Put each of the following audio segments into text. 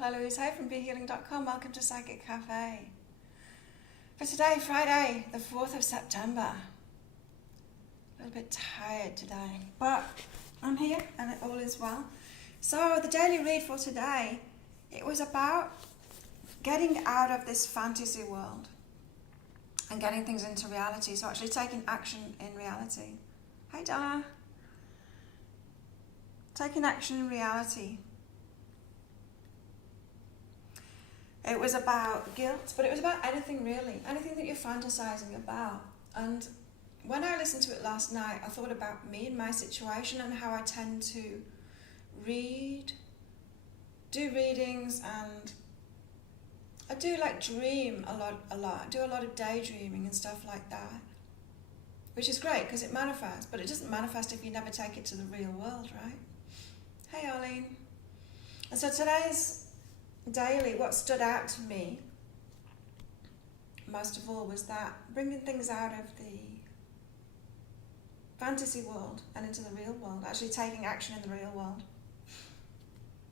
Claire Louise Hay from BeHealing.com. Welcome to Psychic Cafe. For today, Friday, the 4th of September. A little bit tired today, but I'm here and all is well. So the daily read for today, it was about getting out of this fantasy world and getting things into reality. So actually taking action in reality. Hi Donna. Taking action in reality. It was about guilt, but it was about anything really, anything that you're fantasizing about. And when I listened to it last night, I thought about me and my situation and how I tend to do readings, and I do like dream a lot. I do a lot of daydreaming and stuff like that, which is great because it manifests, but it doesn't manifest if you never take it to the real world, right? Hey Arlene. And so today's daily, what stood out to me most of all was that bringing things out of the fantasy world and into the real world, actually taking action in the real world.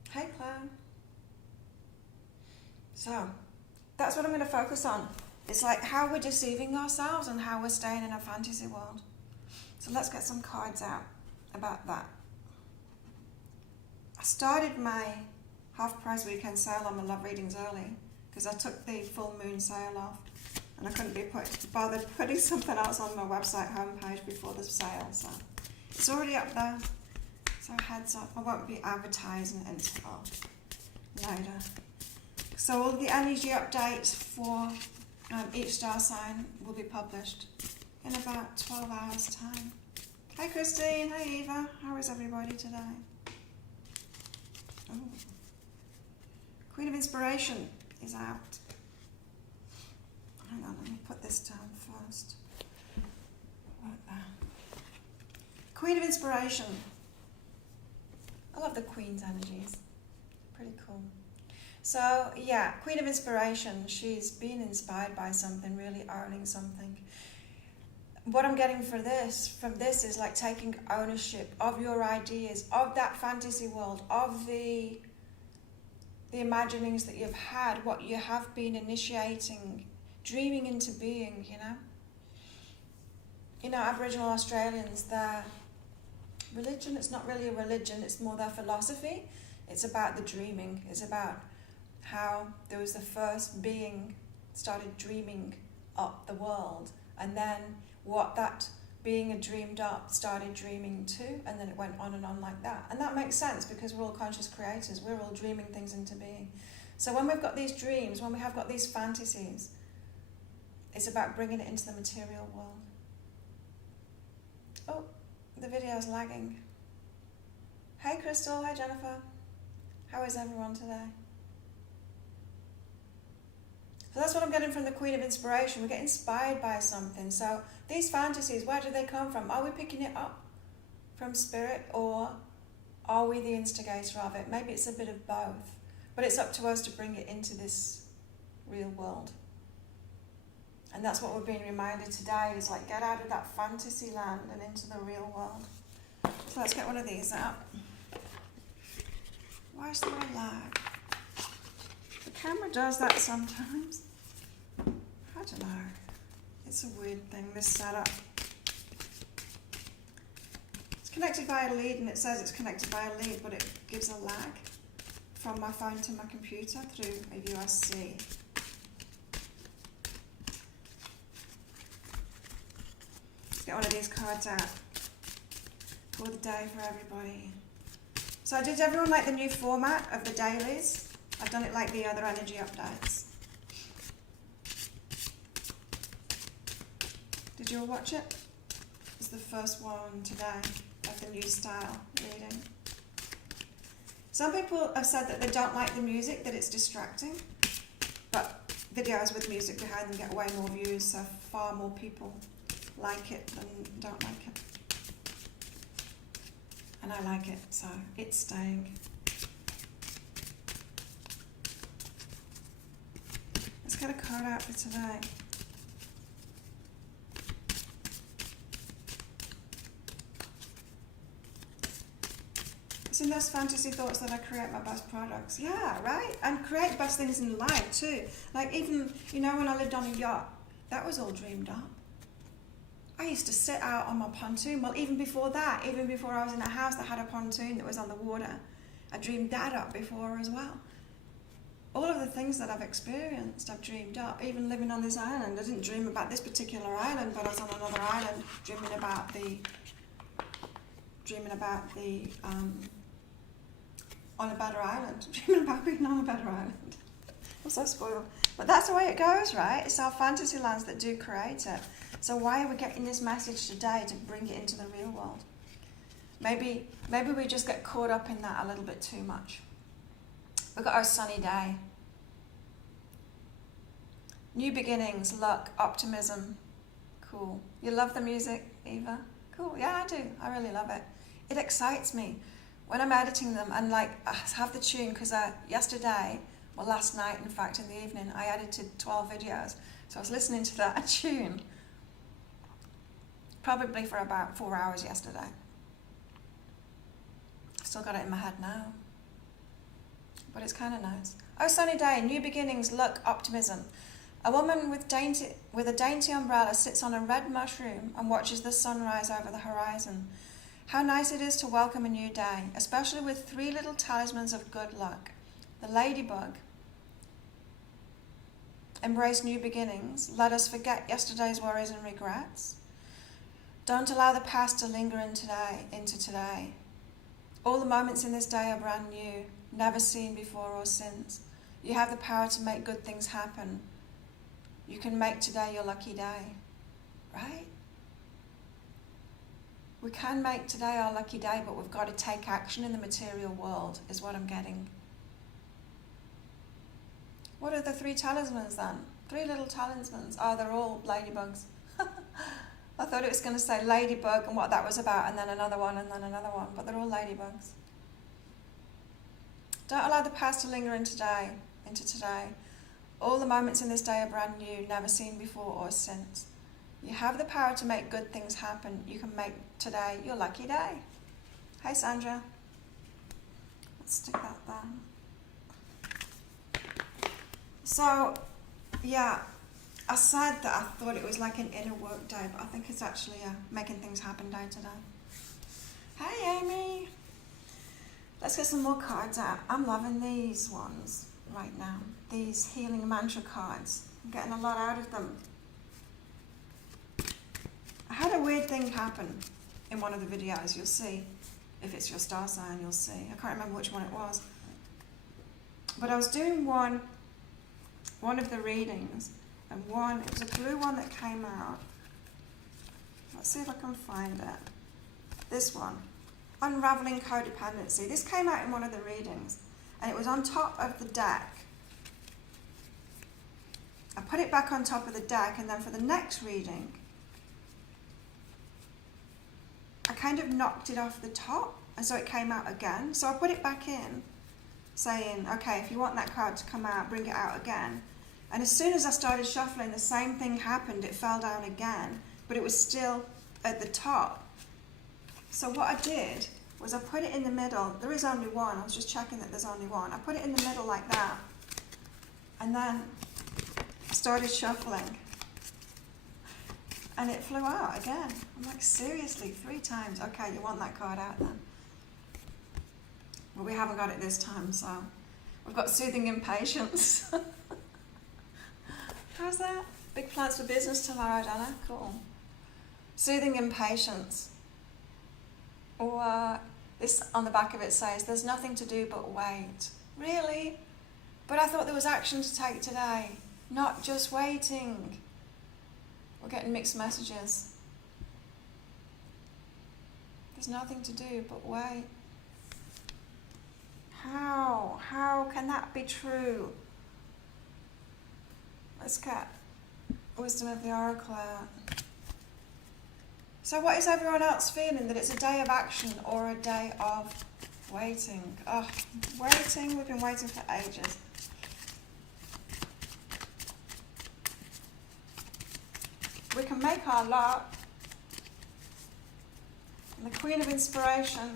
Hey Claire. So that's what I'm going to focus on. It's like how we're deceiving ourselves and how we're staying in a fantasy world. So let's get some cards out about that. I started my half-price weekend sale on my love readings early because I took the full moon sale off and I couldn't be bothered putting something else on my website homepage before the sale. So it's already up there. So heads up, I won't be advertising it until later. So all the energy updates for each star sign will be published in about 12 hours time. Hi Christine, hi Eva, how is everybody today? Oh. Queen of Inspiration is out. Hang on, let me put this down first. Right there. Queen of Inspiration. I love the Queen's energies. Pretty cool. So, yeah, Queen of Inspiration. She's been inspired by something, really owning something. What I'm getting from this is like taking ownership of your ideas, of that fantasy world, of the imaginings that you've had, what you have been initiating, dreaming into being, you know. You know, Aboriginal Australians, their religion, it's not really a religion, it's more their philosophy. It's about the dreaming. It's about how there was the first being started dreaming up the world, and then what that being had dreamed up started dreaming too, and then it went on and on like that. And that makes sense because we're all conscious creators. We're all dreaming things into being. So when we've got these dreams, when we have got these fantasies, it's about bringing it into the material world. Oh, the video's lagging. Hey Crystal, hi Jennifer. How is everyone today? So that's what I'm getting from the Queen of Inspiration. We get inspired by something. So these fantasies, where do they come from? Are we picking it up from spirit, or are we the instigator of it? Maybe it's a bit of both. But it's up to us to bring it into this real world. And that's what we're being reminded today, is like get out of that fantasy land and into the real world. So let's get one of these out. Why is there a lag? The camera does that sometimes. I don't know. It's a weird thing, this setup. It's connected by a lead, and it says it's connected by a lead, but it gives a lag from my phone to my computer through a USB. Let's get one of these cards out for the day for everybody. So did everyone like the new format of the dailies? I've done it like the other energy updates. Did you all watch it? It's the first one today of the new style reading. Some people have said that they don't like the music, that it's distracting, but videos with music behind them get way more views, so far more people like it than don't like it. And I like it, so it's staying. Let's get a card out for today. It's in those fantasy thoughts that I create my best products. Yeah, right? And create best things in life too. Like even, you know, when I lived on a yacht, that was all dreamed up. I used to sit out on my pontoon. Well, even before that, even before I was in a house that had a pontoon that was on the water, I dreamed that up before as well. All of the things that I've experienced, I've dreamed up. Even living on this island, I didn't dream about this particular island, but I was on another island dreaming about on a better island, dreaming about being on a better island. I'm so spoiled. But that's the way it goes, right? It's our fantasy lands that do create it. So why are we getting this message today to bring it into the real world? Maybe we just get caught up in that a little bit too much. We've got our sunny day. New beginnings, luck, optimism. Cool. You love the music, Eva? Cool. Yeah, I do. I really love it. It excites me. When I'm editing them and like I have the tune, because last night, in fact, in the evening, I edited 12 videos. So I was listening to that tune probably for about 4 hours yesterday. Still got it in my head now. But it's kind of nice. Oh, sunny day, new beginnings, luck, optimism. A woman with a dainty umbrella sits on a red mushroom and watches the sunrise over the horizon. How nice it is to welcome a new day, especially with 3 little talismans of good luck. The ladybug. Embrace new beginnings. Let us forget yesterday's worries and regrets. Don't allow the past to linger into today. All the moments in this day are brand new, never seen before or since. You have the power to make good things happen. You can make today your lucky day, right? We can make today our lucky day, but we've got to take action in the material world, is what I'm getting. What are the 3 talismans then? 3 little talismans. Oh, they're all ladybugs. I thought it was going to say ladybug and what that was about, and then another one, and then another one, but they're all ladybugs. Don't allow the past to linger into today. All the moments in this day are brand new, never seen before or since. You have the power to make good things happen. You can make today your lucky day. Hey, Sandra. Let's stick that there. So, yeah, I said that I thought it was like an inner work day, but I think it's actually a making things happen day today. Hey, Amy. Let's get some more cards out. I'm loving these ones right now. These healing mantra cards. I'm getting a lot out of them. I had a weird thing happen in one of the videos. You'll see. If it's your star sign, you'll see. I can't remember which one it was. But I was doing one of the readings, and it was a blue one that came out. Let's see if I can find it. This one. Unraveling Codependency. This came out in one of the readings, and it was on top of the deck. I put it back on top of the deck, and then for the next reading, I kind of knocked it off the top, and so it came out again. So I put it back in, saying, okay, if you want that card to come out, bring it out again. And as soon as I started shuffling, the same thing happened. It fell down again, but it was still at the top. So what I did was I put it in the middle. There is only one. I was just checking that there's only one. I put it in the middle like that, and then I started shuffling, and it flew out again. I'm like, seriously, 3 times. Okay, you want that card out then? Well, we haven't got it this time, so we've got Soothing Impatience. How's that? Big plans for business tomorrow, Donna. Cool. Soothing Impatience. Or this on the back of it says, there's nothing to do but wait. Really? But I thought there was action to take today, not just waiting. We're getting mixed messages. There's nothing to do but wait. How? How can that be true? Let's get Wisdom of the Oracle out. So what is everyone else feeling? That it's a day of action or a day of waiting? Oh, waiting. We've been waiting for ages. We can make our luck. And the Queen of Inspiration.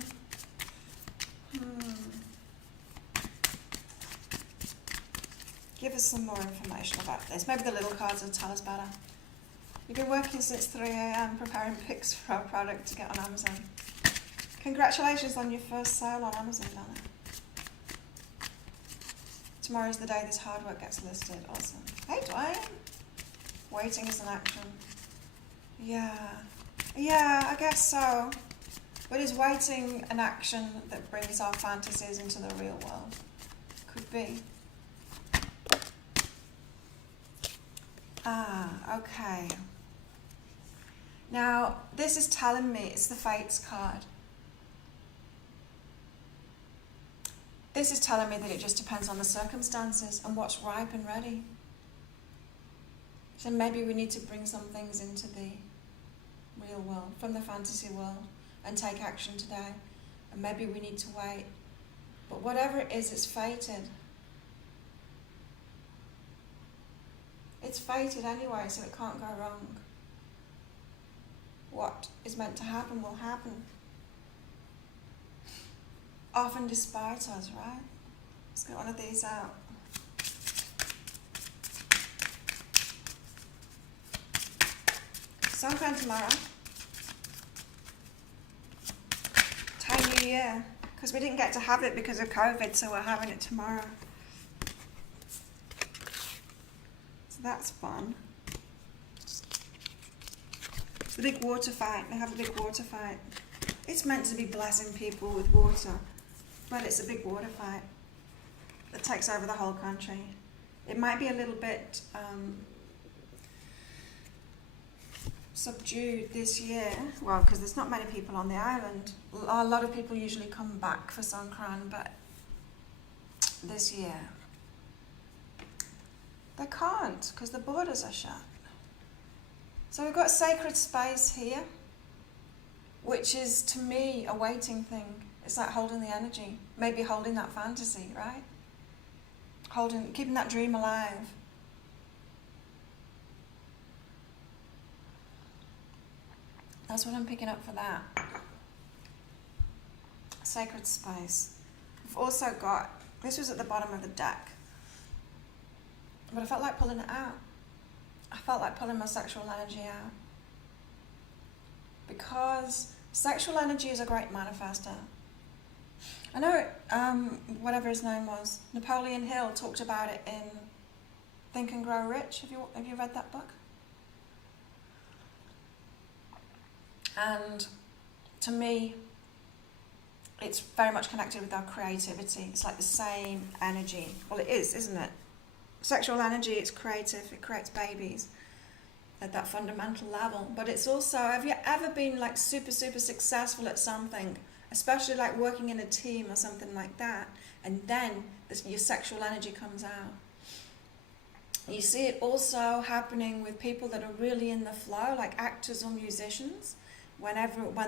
give us some more information about this. Maybe the little cards will tell us better. You've been working since 3 a.m. preparing pics for our product to get on Amazon. Congratulations on your first sale on Amazon, Donna. Tomorrow's the day this hard work gets listed. Awesome. Hey, Dwayne. Waiting is an action. Yeah, I guess so. But is waiting an action that brings our fantasies into the real world? Could be. Okay. Now, this is telling me, it's the Fates card. This is telling me that it just depends on the circumstances and what's ripe and ready. So maybe we need to bring some things into the real world, from the fantasy world, and take action today. And maybe we need to wait. But whatever it is, it's fated. It's fated anyway, so it can't go wrong. What is meant to happen will happen. Often despite us, right? Let's get one of these out. Songkran tomorrow. Thai New Year. Because we didn't get to have it because of COVID, so we're having it tomorrow. So that's fun. It's the big water fight. They have a big water fight. It's meant to be blessing people with water, but it's a big water fight that takes over the whole country. It might be a little bit subdued this year, well, because there's not many people on the island. A lot of people usually come back for Songkran, but this year they can't because the borders are shut. So we've got sacred space here, which is, to me, a waiting thing. It's like holding the energy, maybe holding that fantasy, right? Keeping that dream alive. That's what I'm picking up for that. Sacred space. We've also got, this was at the bottom of the deck, but I felt like pulling it out. I felt like pulling my sexual energy out. Because sexual energy is a great manifester. I know, whatever his name was, Napoleon Hill talked about it in Think and Grow Rich. Have you read that book? And to me, it's very much connected with our creativity. It's like the same energy. Well, it is, isn't it? Sexual energy, it's creative, it creates babies at that fundamental level. But it's also, have you ever been like super successful at something, especially like working in a team or something like that, and then your sexual energy comes out? You see it also happening with people that are really in the flow, like actors or musicians. When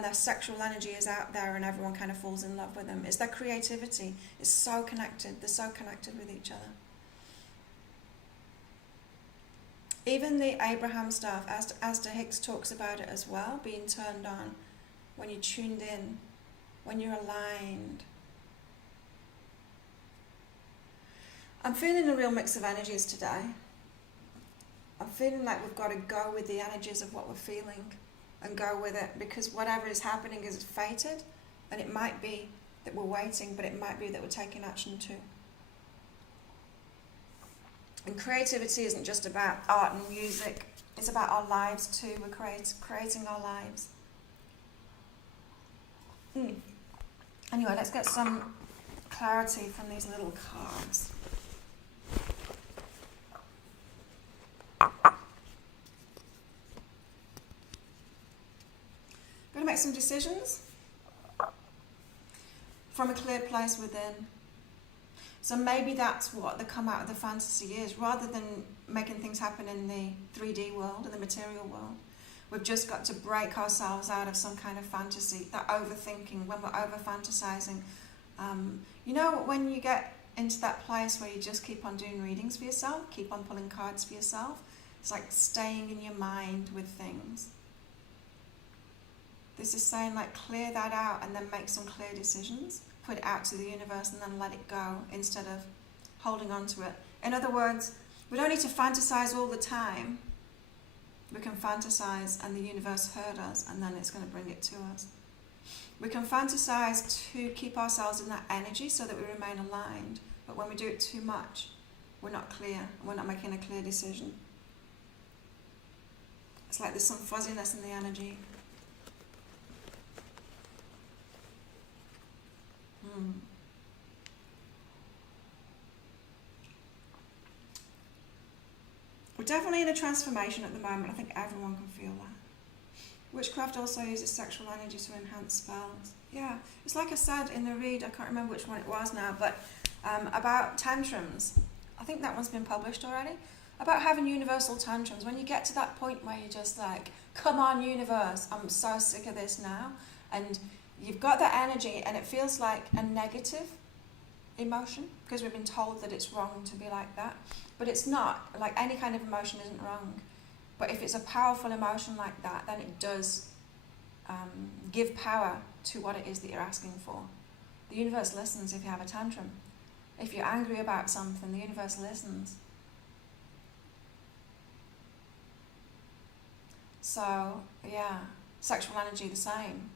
their sexual energy is out there and everyone kind of falls in love with them, it's their creativity. It's so connected. They're so connected with each other. Even the Abraham stuff, Astor Hicks talks about it as well, being turned on when you're tuned in, when you're aligned. I'm feeling a real mix of energies today. I'm feeling like we've got to go with the energies of what we're feeling and go with it, because whatever is happening is fated, and it might be that we're waiting, but it might be that we're taking action too. And creativity isn't just about art and music, it's about our lives too. We're creating our lives. Anyway, let's get some clarity from these little cards. Got to make some decisions from a clear place within. So maybe that's what the come out of the fantasy is. Rather than making things happen in the 3D world, in the material world, we've just got to break ourselves out of some kind of fantasy, that overthinking, when we're over-fantasizing. You know, when you get into that place where you just keep on doing readings for yourself, keep on pulling cards for yourself, it's like staying in your mind with things. This is saying, like, clear that out and then make some clear decisions. Put it out to the universe and then let it go, instead of holding on to it. In other words, we don't need to fantasize all the time. We can fantasize and the universe heard us, and then it's going to bring it to us. We can fantasize to keep ourselves in that energy so that we remain aligned, but when we do it too much, we're not clear, we're not making a clear decision. It's like there's some fuzziness in the energy. We're definitely in a transformation at the moment. I think everyone can feel that. Witchcraft also uses sexual energy to enhance spells. Yeah, it's like I said in the read, I can't remember which one it was now, but about tantrums. I think that one's been published already. About having universal tantrums. When you get to that point where you're just like, come on universe, I'm so sick of this now. And you've got that energy and it feels like a negative emotion because we've been told that it's wrong to be like that. But it's not. Like any kind of emotion isn't wrong. But if it's a powerful emotion like that, then it does give power to what it is that you're asking for. The universe listens if you have a tantrum. If you're angry about something, the universe listens. So, yeah, sexual energy the same.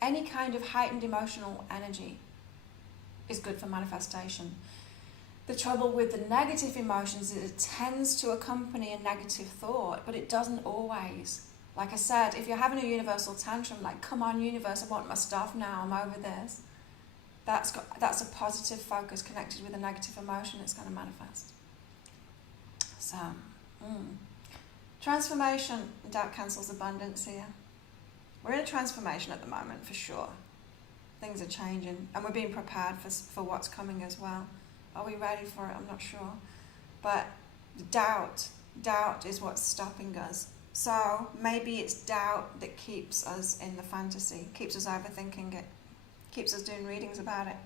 Any kind of heightened emotional energy is good for manifestation. The trouble with the negative emotions is it tends to accompany a negative thought, but it doesn't always. Like I said, if you're having a universal tantrum, like, come on universe, I want my stuff now, I'm over this. That's a positive focus connected with a negative emotion, it's going to manifest. So, transformation, doubt cancels abundance here. We're in a transformation at the moment, for sure. Things are changing, and we're being prepared for what's coming as well. Are we ready for it? I'm not sure. But doubt is what's stopping us. So maybe it's doubt that keeps us in the fantasy, keeps us overthinking it, keeps us doing readings about it.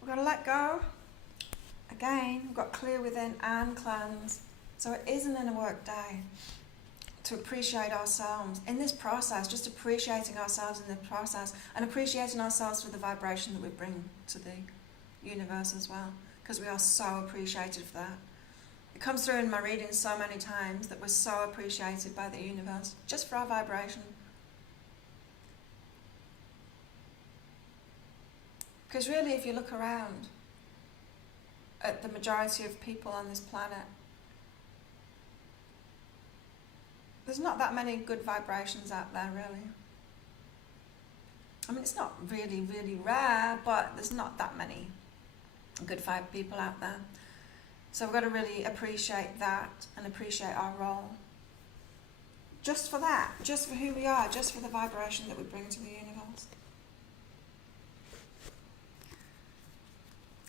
We've got to let go. Again, we've got clear within and cleanse. So it is an inner work day to appreciate ourselves in this process, just appreciating ourselves in the process and appreciating ourselves for the vibration that we bring to the universe as well, because we are so appreciated for that. It comes through in my readings so many times that we're so appreciated by the universe, just for our vibration. Because really, if you look around at the majority of people on this planet, there's not that many good vibrations out there, really. I mean, it's not really, really rare, but there's not that many good vibe people out there. So we've got to really appreciate that and appreciate our role. Just for that, just for who we are, just for the vibration that we bring to the universe.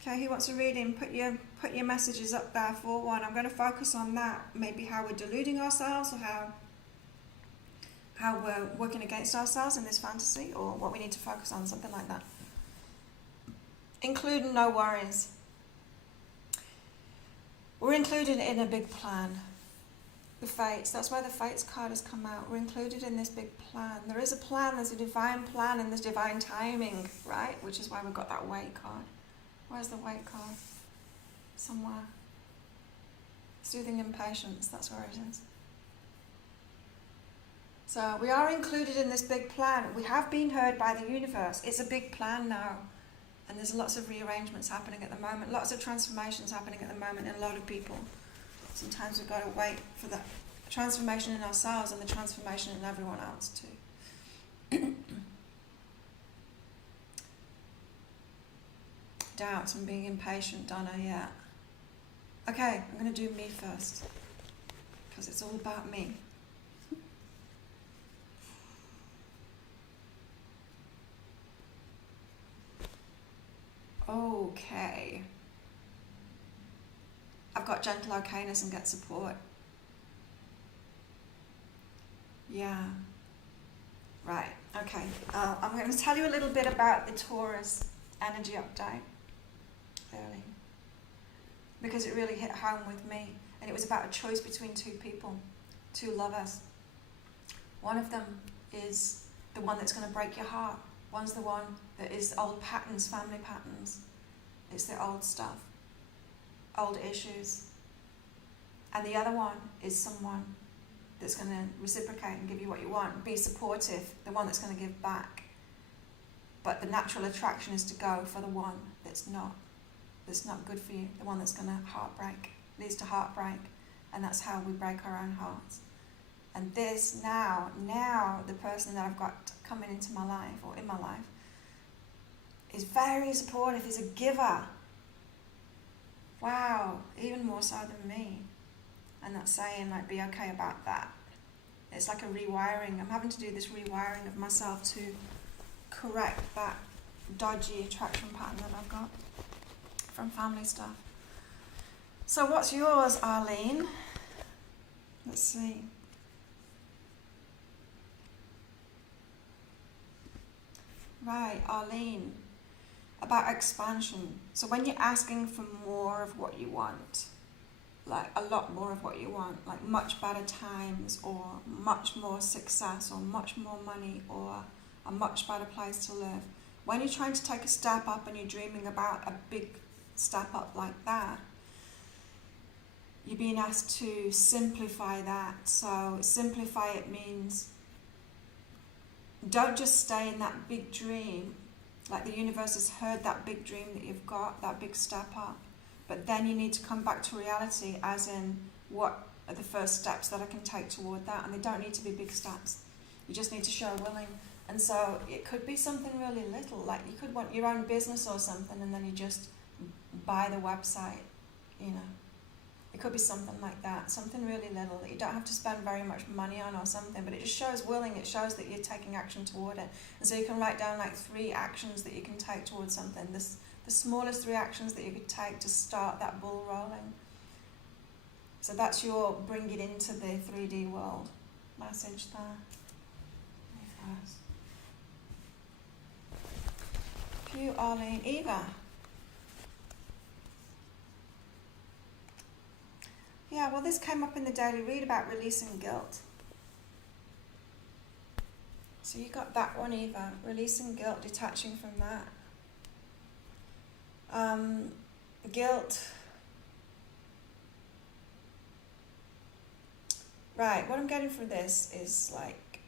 Okay, who wants a reading? Put your messages up there for one. I'm going to focus on that. Maybe how we're deluding ourselves, or how we're working against ourselves in this fantasy, or what we need to focus on, something like that. Including no worries. We're included in a big plan. The fates, that's why the fates card has come out. We're included in this big plan. There is a plan, there's a divine plan, and there's divine timing, right? Which is why we've got that wait card. Where's the wait card? Somewhere. Soothing impatience, that's where it is. So we are included in this big plan. We have been heard by the universe. It's a big plan now. And there's lots of rearrangements happening at the moment. Lots of transformations happening at the moment in a lot of people. Sometimes we've got to wait for the transformation in ourselves and the transformation in everyone else too. Doubts and being impatient, Donna, yeah. Okay, I'm going to do me first, because it's all about me. Okay. I've got gentle okayness and get support. Yeah. Right, okay. I'm going to tell you a little bit about the Taurus energy update. Early. Because it really hit home with me. And it was about a choice between two people, two lovers. One of them is the one that's going to break your heart. One's the one that is old patterns, family patterns. It's the old stuff, old issues. And the other one is someone that's going to reciprocate and give you what you want, be supportive, the one that's going to give back. But the natural attraction is to go for the one that's not good for you, the one that's going to leads to heartbreak. And that's how we break our own hearts. And this now the person that I've got coming into my life, or in my life, is very supportive, is a giver. Wow, even more so than me. And that's saying, like, be okay about that. It's like a rewiring. I'm having to do this rewiring of myself to correct that dodgy attraction pattern that I've got from family stuff. So what's yours, Arlene? Let's see. Right, Arlene, about expansion. So when you're asking for more of what you want, like a lot more of what you want, like much better times, or much more success, or much more money, or a much better place to live. When you're trying to take a step up and you're dreaming about a big step up like that, you're being asked to simplify that. So simplify it means don't just stay in that big dream, like the universe has heard that big dream that you've got, that big step up. But then you need to come back to reality, as in, what are the first steps that I can take toward that? And they don't need to be big steps. You just need to show willing. And so it could be something really little, like you could want your own business or something, and then you just buy the website, you know. It could be something like that, something really little that you don't have to spend very much money on or something, but it just shows willing, it shows that you're taking action toward it. And so you can write down like 3 actions that you can take towards something. The smallest 3 actions that you could take to start that ball rolling. So that's your bring it into the 3D world message there. You, Arlene. Eva. Yeah, well, this came up in the daily read about releasing guilt. So you got that one, Eva. Releasing guilt, detaching from that. Guilt. Right, what I'm getting from this is like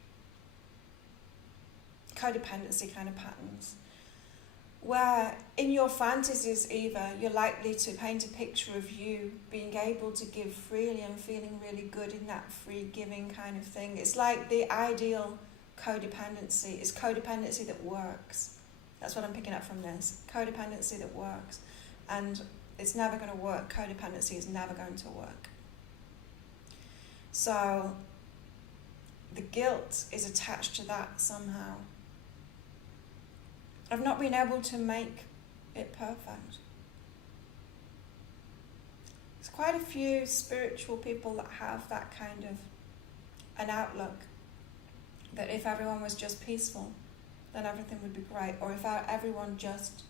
codependency kind of patterns, where in your fantasies, Eva, you're likely to paint a picture of you being able to give freely and feeling really good in that free giving kind of thing. It's like the ideal codependency is codependency that works. That's what I'm picking up from this. Codependency that works. And it's never going to work. Codependency is never going to work. So the guilt is attached to that somehow. I've not been able to make it perfect. There's quite a few spiritual people that have that kind of an outlook, that if everyone was just peaceful, then everything would be great. Or if everyone just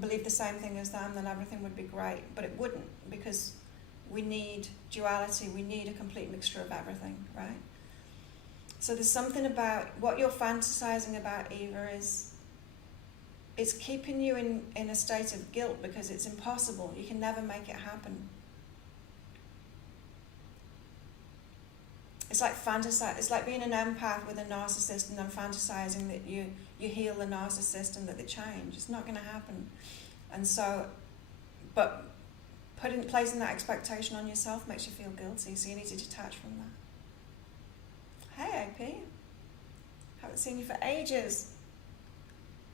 believed the same thing as them, then everything would be great. But it wouldn't, because we need duality, we need a complete mixture of everything, right? So there's something about what you're fantasizing about, Eva, is it's keeping you in a state of guilt because it's impossible. You can never make it happen. It's like it's like being an empath with a narcissist and then fantasizing that you heal the narcissist and that they change. It's not going to happen. And so, but placing that expectation on yourself makes you feel guilty, so you need to detach from that. Hey, AP. Haven't seen you for ages.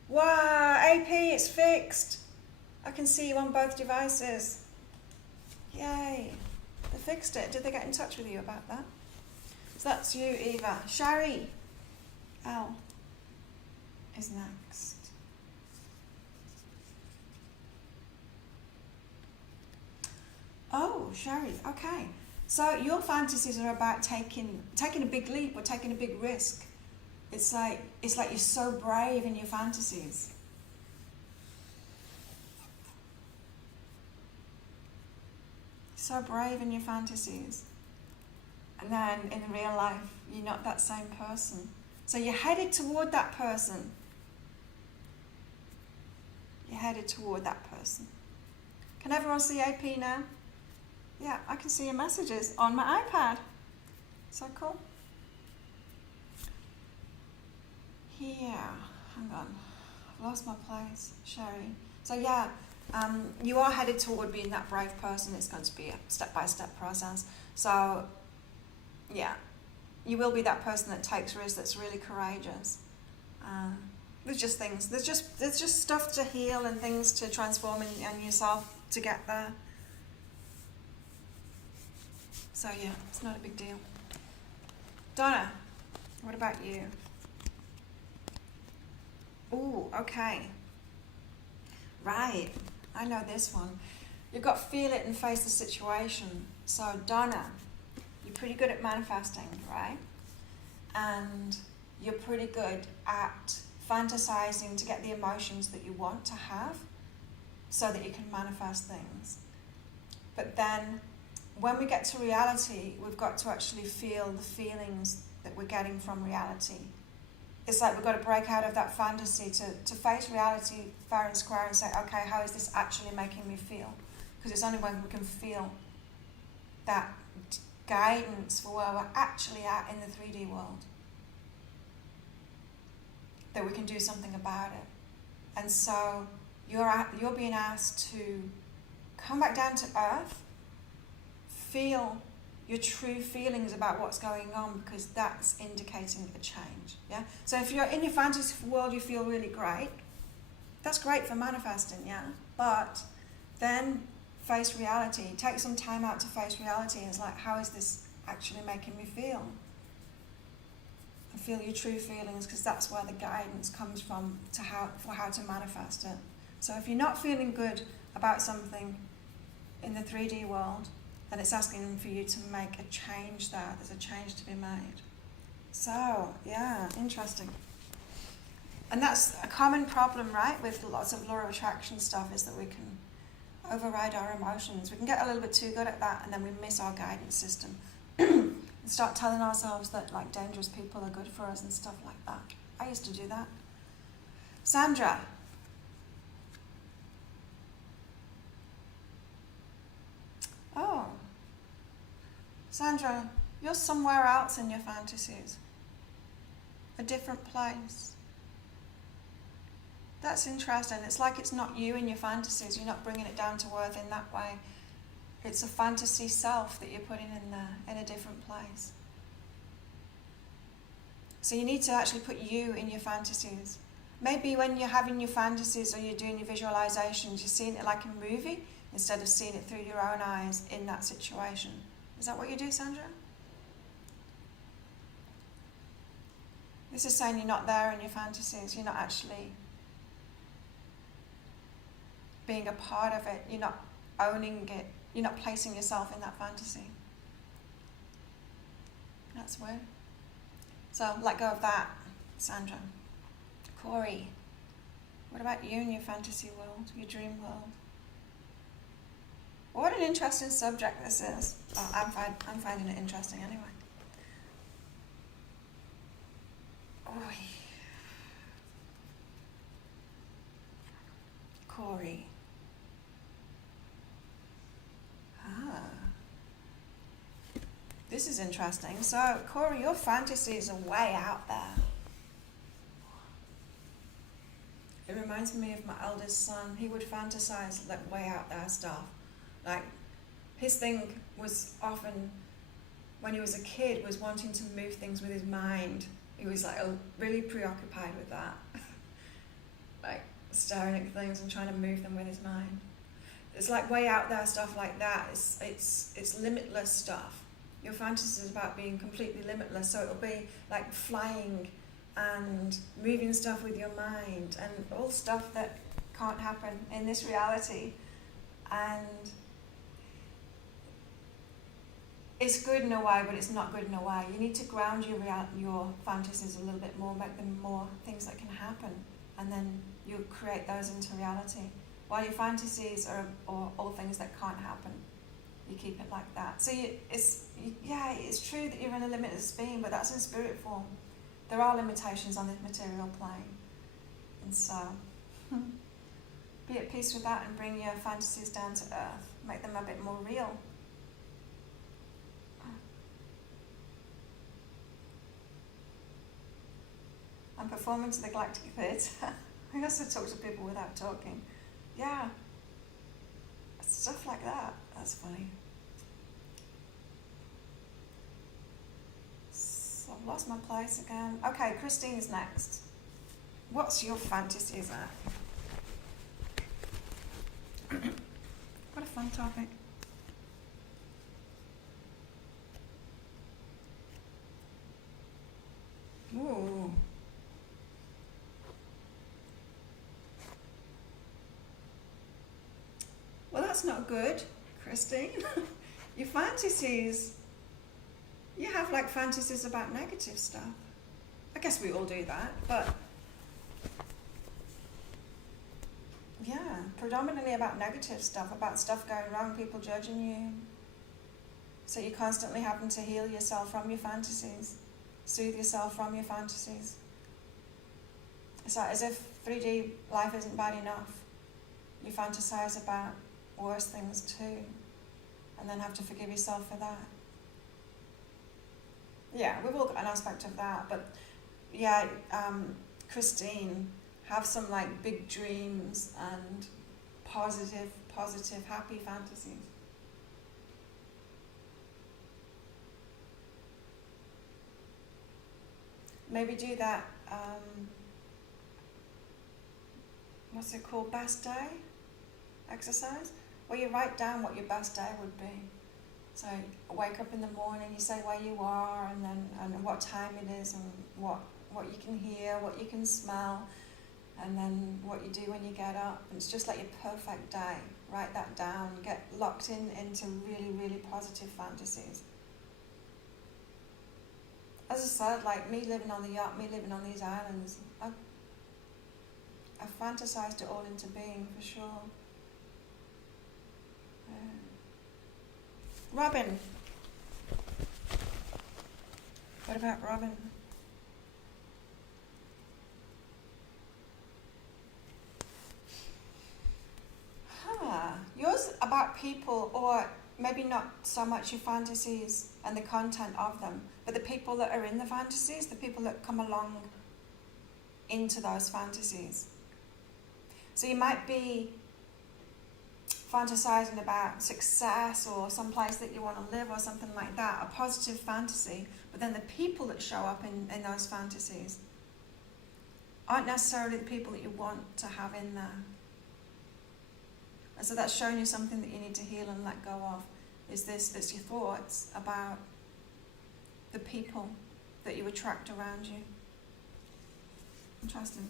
Wow, AP, it's fixed. I can see you on both devices. Yay. They fixed it. Did they get in touch with you about that? So that's you, Eva. Shari L is next. Oh, Shari, okay. So your fantasies are about taking a big leap or taking a big risk. It's like you're so brave in your fantasies. So brave in your fantasies. And then in real life, you're not that same person. So you're headed toward that person. You're headed toward that person. Can everyone see AP now? Yeah, I can see your messages on my iPad. So cool. Here, hang on. I've lost my place. Sherry. So yeah, you are headed toward being that brave person. It's going to be a step-by-step process. So yeah, you will be that person that takes risks, that's really courageous. There's just things, there's just stuff to heal and things to transform in yourself to get there. So yeah, it's not a big deal. Donna, what about you? Ooh, okay. Right, I know this one. You've got to feel it and face the situation. So Donna, you're pretty good at manifesting, right? And you're pretty good at fantasizing to get the emotions that you want to have so that you can manifest things. But then when we get to reality, we've got to actually feel the feelings that we're getting from reality. It's like we've got to break out of that fantasy to face reality fair and square and say, okay, how is this actually making me feel? Because it's only when we can feel that guidance for where we're actually at in the 3D world that we can do something about it. And so you're being asked to come back down to earth, feel your true feelings about what's going on, because that's indicating a change. Yeah. So if you're in your fantasy world, you feel really great. That's great for manifesting, yeah. But then face reality. Take some time out to face reality. And it's like, how is this actually making me feel? And feel your true feelings, because that's where the guidance comes from for how to manifest it. So if you're not feeling good about something in the 3D world, then it's asking for you to make a change there. There's a change to be made. So, yeah, interesting. And that's a common problem, right, with lots of law of attraction stuff, is that we can override our emotions. We can get a little bit too good at that, and then we miss our guidance system. And start telling ourselves that like dangerous people are good for us and stuff like that. I used to do that. Sandra. Oh. Sandra, you're somewhere else in your fantasies. A different place. That's interesting. It's like it's not you in your fantasies. You're not bringing it down to earth in that way. It's a fantasy self that you're putting in there, in a different place. So you need to actually put you in your fantasies. Maybe when you're having your fantasies or you're doing your visualizations, you're seeing it like a movie instead of seeing it through your own eyes in that situation. Is that what you do, Sandra? This is saying you're not there in your fantasies. You're not actually being a part of it. You're not owning it. You're not placing yourself in that fantasy. That's weird. So let go of that, Sandra. Corey, what about you in your fantasy world, your dream world? What an interesting subject this is. Oh, I'm finding it interesting anyway. Oy. Corey. This is interesting. So, Corey, your fantasies are way out there. It reminds me of my eldest son. He would fantasize like way out there stuff. Like, his thing was often, when he was a kid, was wanting to move things with his mind. He was like really preoccupied with that. Like, staring at things and trying to move them with his mind. It's like way out there stuff like that. It's limitless stuff. Your fantasy is about being completely limitless, so it'll be like flying and moving stuff with your mind and all stuff that can't happen in this reality. And it's good in a way, but it's not good in a way. You need to ground your fantasies a little bit more, make them more things that can happen, and then you create those into reality. While your fantasies are all things that can't happen. you keep it like that. So it's true that you're in a limitless being, but that's in spirit form. There are limitations on the material plane. And so, be at peace with that and bring your fantasies down to earth. Make them a bit more real. I'm performing to the galactic pit. I also talk to people without talking. Yeah. Stuff like that. That's funny. So I've lost my place again. Okay, Christine's next. What's your fantasies at? What a fun topic. Ooh. Well, that's not good, Christine. Your fantasies, you have like fantasies about negative stuff. I guess we all do that, but yeah, predominantly about negative stuff, about stuff going wrong, people judging you. So you're constantly having to heal yourself from your fantasies, soothe yourself from your fantasies. It's like as if 3D life isn't bad enough. You fantasize about worse things too, and then have to forgive yourself for that. Yeah, we've all got an aspect of that, but yeah, Christine, have some like big dreams and positive, happy fantasies. Maybe do that, what's it called, best day exercise, where you write down what your best day would be. So wake up in the morning, you say where you are, and what time it is, and what you can hear, what you can smell, and then what you do when you get up. And it's just like your perfect day. Write that down. Get locked into really, really positive fantasies. As I said, like me living on the yacht, me living on these islands, I fantasized it all into being, for sure. Robin. What about Robin? Yours about people, or maybe not so much your fantasies and the content of them, but the people that are in the fantasies, the people that come along into those fantasies. So you might be fantasizing about success or some place that you want to live or something like that, a positive fantasy, but then the people that show up in those fantasies aren't necessarily the people that you want to have in there. And so that's showing you something that you need to heal and let go of. It's your thoughts about the people that you attract around you. Interesting.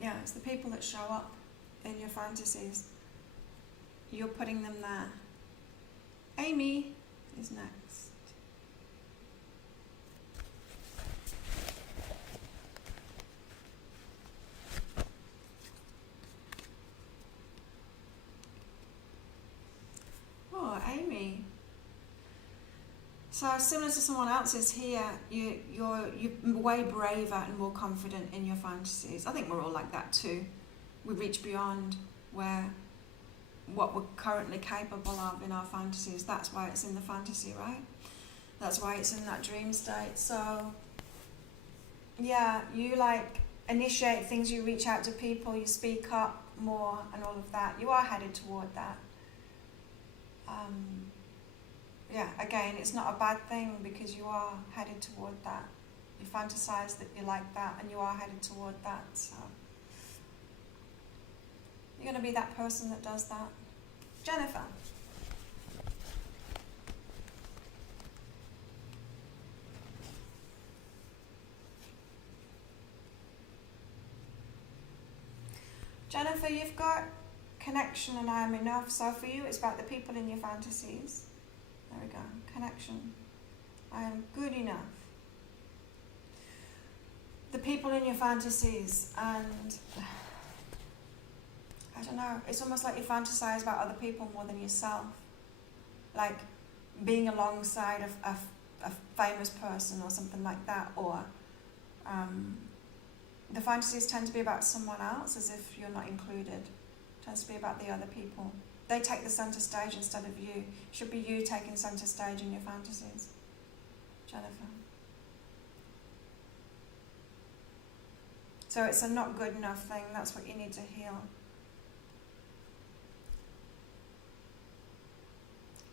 Yeah, it's the people that show up in your fantasies. You're putting them there. Amy is next. Oh, Amy. So similar to someone else's here, you're way braver and more confident in your fantasies. I think we're all like that too. We reach beyond what we're currently capable of in our fantasies. That's why it's in the fantasy, right? That's why it's in that dream state. So yeah, you like initiate things, you reach out to people, you speak up more and all of that. You are headed toward that. Yeah, again, it's not a bad thing because you are headed toward that. You fantasize that you like that and you are headed toward that. So you're going to be that person that does that. Jennifer. Jennifer, you've got connection and I am enough. So for you, it's about the people in your fantasies. There we go. Connection. I am good enough. The people in your fantasies, and I don't know, it's almost like you fantasize about other people more than yourself. Like being alongside a famous person or something like that, or the fantasies tend to be about someone else as if you're not included. It tends to be about the other people. They take the centre stage instead of you. It should be you taking centre stage in your fantasies. Jennifer. So it's a not good enough thing. That's what you need to heal.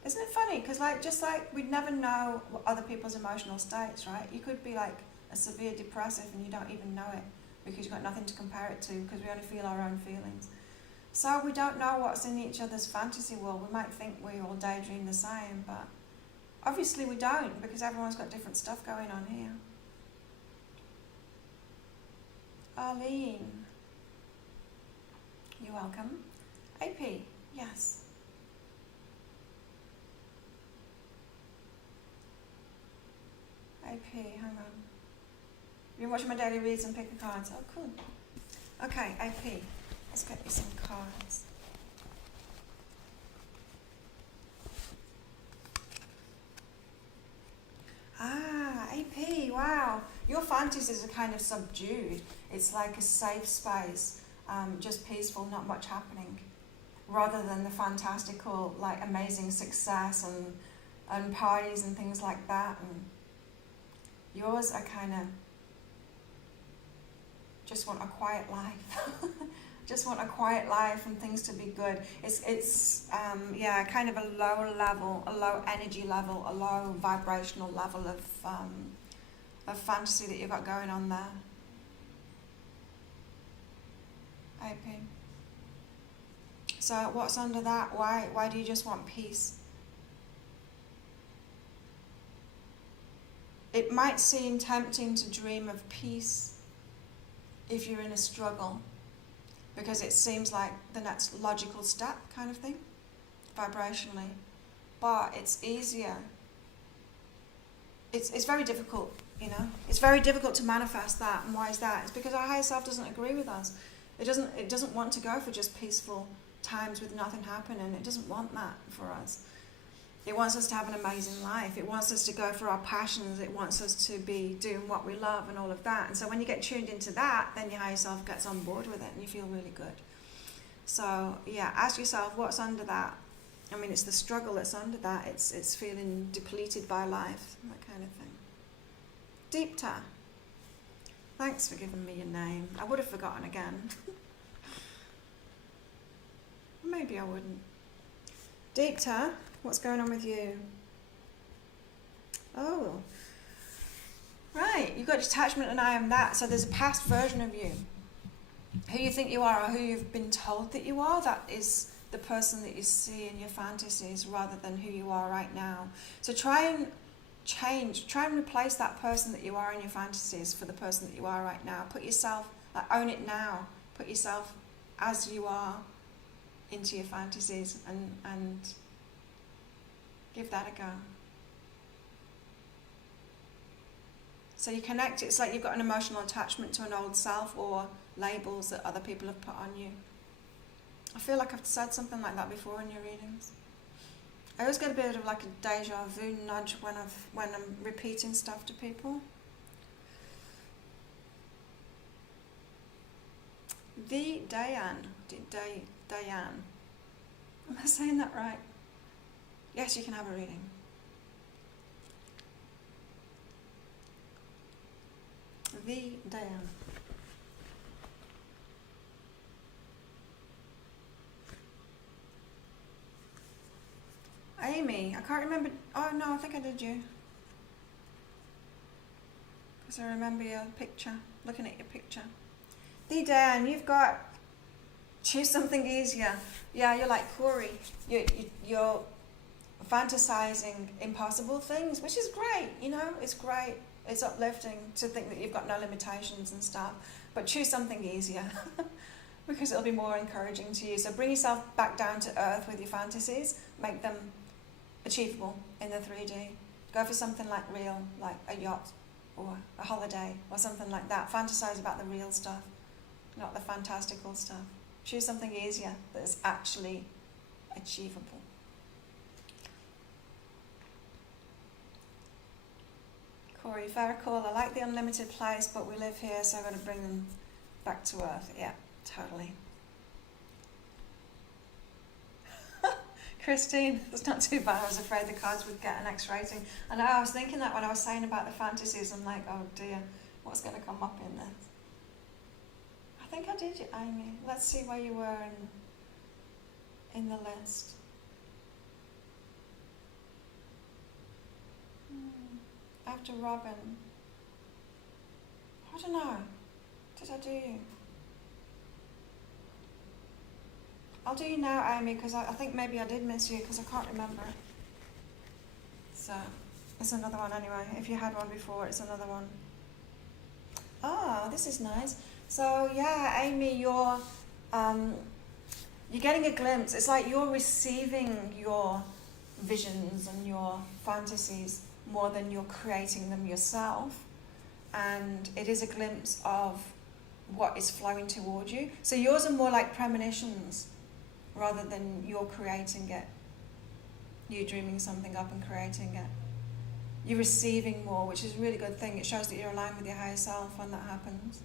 Isn't it funny? Because just like we'd never know what other people's emotional states, right? You could be like a severe depressive and you don't even know it because you've got nothing to compare it to, because we only feel our own feelings. So we don't know what's in each other's fantasy world. We might think we all daydream the same, but obviously we don't, because everyone's got different stuff going on here. Arlene, you're welcome. AP, yes. AP, hang on. You're watching my daily reads and pick a card. Oh, cool. Okay, AP, let's get you some cards. Ah, AP, wow. Your fantasies are kind of subdued. It's like a safe space, just peaceful, not much happening. Rather than the fantastical, like amazing success and parties and things like that. And yours are kind of just want a quiet life. Just want a quiet life and things to be good. It's kind of a low level, a low energy level, a low vibrational level of fantasy that you've got going on there. AP. So what's under that? Why do you just want peace? It might seem tempting to dream of peace if you're in a struggle, because it seems like the next logical step kind of thing, vibrationally. But it's easier. It's very difficult, you know. It's very difficult to manifest that. And why is that? It's because our higher self doesn't agree with us. It doesn't want to go for just peaceful times with nothing happening. It doesn't want that for us. It wants us to have an amazing life. It wants us to go for our passions. It wants us to be doing what we love and all of that. And so when you get tuned into that, then your higher self gets on board with it and you feel really good. So yeah, ask yourself what's under that. I mean, it's the struggle that's under that. It's feeling depleted by life, that kind of thing. Deepta, thanks for giving me your name. I would have forgotten again. Maybe I wouldn't. Deepta, what's going on with you? Oh, right, you've got detachment and I am that. So there's a past version of you. Who you think you are or who you've been told that you are, that is the person that you see in your fantasies rather than who you are right now. So try and replace that person that you are in your fantasies for the person that you are right now. Put yourself, own it now. Put yourself as you are into your fantasies and give that a go. So you connect, it's like you've got an emotional attachment to an old self or labels that other people have put on you. I feel like I've said something like that before in your readings. I always get a bit of like a deja vu nudge when I'm repeating stuff to people. Diane. Am I saying that right? Yes, you can have a reading. Diane. Amy, I can't remember. Oh no, I think I did you. Because I remember your picture, looking at your picture. Dan, you've got choose something easier. Yeah, you're like Corey. You're fantasizing impossible things, which is great. You know, it's great. It's uplifting to think that you've got no limitations and stuff. But choose something easier. Because it'll be more encouraging to you. So bring yourself back down to earth with your fantasies. Make them achievable in the 3D. Go for something like real, like a yacht or a holiday or something like that. Fantasize about the real stuff, not the fantastical stuff. Choose something easier that is actually achievable. Corey, very cool. I like the unlimited place, but we live here, so I've got to bring them back to earth. Yeah, totally. Christine, it's not too bad. I was afraid the cards would get an X rating. I know, I was thinking that when I was saying about the fantasies. I'm like, oh dear, what's going to come up in this? I think I did, Amy. Let's see where you were in the list. After Robin. I don't know. Did I do you? I'll do you now, Amy, because I think maybe I did miss you because I can't remember. So, it's another one anyway. If you had one before, it's another one. Ah, this is nice. So, yeah, Amy, you're getting a glimpse. It's like you're receiving your visions and your fantasies more than you're creating them yourself. And it is a glimpse of what is flowing toward you. So yours are more like premonitions rather than you're creating it. You're dreaming something up and creating it. You're receiving more, which is a really good thing. It shows that you're aligned with your higher self when that happens.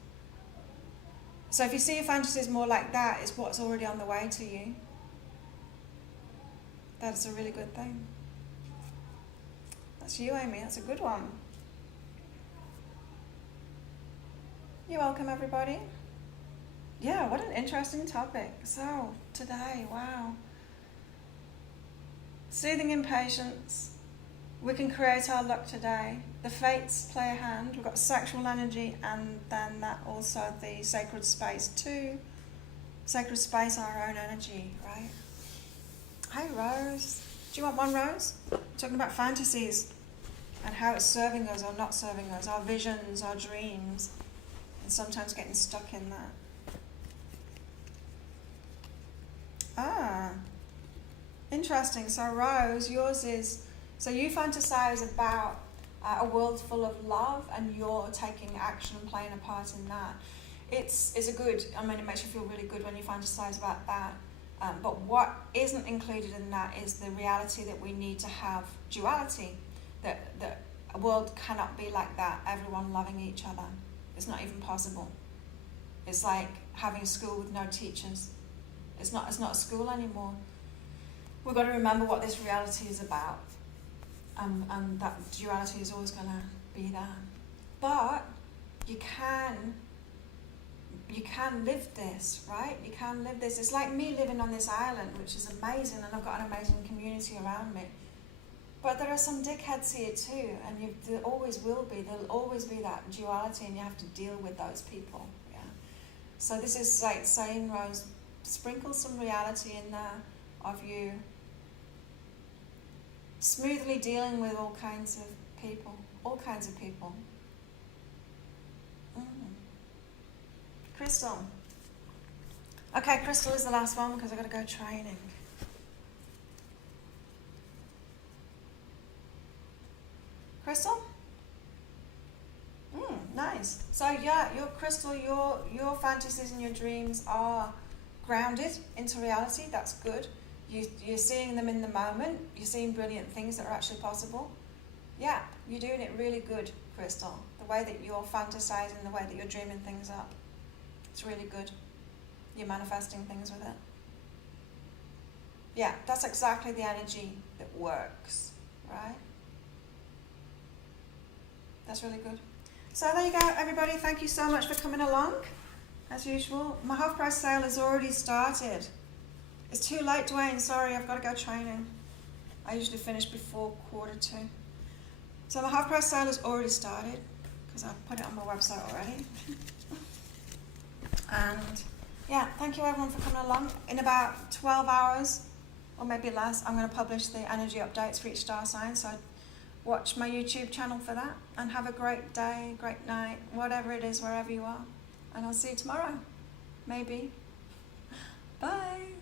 So if you see your fantasies more like that, it's what's already on the way to you. That's a really good thing. That's you, Amy. That's a good one. You're welcome, everybody. Yeah, what an interesting topic. So, today, wow. Soothing impatience. We can create our luck today. The fates play a hand. We've got sexual energy and then that also the sacred space too. Sacred space, our own energy, right? Hey, Rose. Do you want one, Rose? We're talking about fantasies and how it's serving us or not serving us, our visions, our dreams, and sometimes getting stuck in that. Ah, interesting. So Rose, yours is, so you fantasize about a world full of love and you're taking action and playing a part in that. It's a good, I mean, it makes you feel really good when you fantasize about that. But what isn't included in that is the reality that we need to have duality, that a world cannot be like that, everyone loving each other. It's not even possible. It's like having a school with no teachers. It's not a school anymore. We've got to remember what this reality is about. And that duality is always going to be there. But you can live this, right? You can live this. It's like me living on this island, which is amazing, and I've got an amazing community around me. But there are some dickheads here too, and there always will be. There'll always be that duality, and you have to deal with those people. Yeah. So this is like saying, Rose, sprinkle some reality in there of you smoothly dealing with all kinds of people. All kinds of people. Crystal. Okay, Crystal is the last one because I've got to go training. Crystal? Nice. So yeah, your Crystal, your fantasies and your dreams are grounded into reality. That's good. You're seeing them in the moment. You're seeing brilliant things that are actually possible. Yeah, you're doing it really good, Crystal. The way that you're fantasizing, the way that you're dreaming things up. It's really good. You're manifesting things with it. Yeah, that's exactly the energy that works, right? That's really good. So there you go, everybody. Thank you so much for coming along. As usual, my half price sale has already started. It's too late, Dwayne. Sorry, I've got to go training. I usually finish before 1:45. So my half price sale has already started because I've put it on my website already. And yeah, thank you everyone for coming along. In about 12 hours, or maybe less, I'm going to publish the energy updates for each star sign. So watch my YouTube channel for that. And have a great day, great night, whatever it is, wherever you are. And I'll see you tomorrow. Maybe. Bye.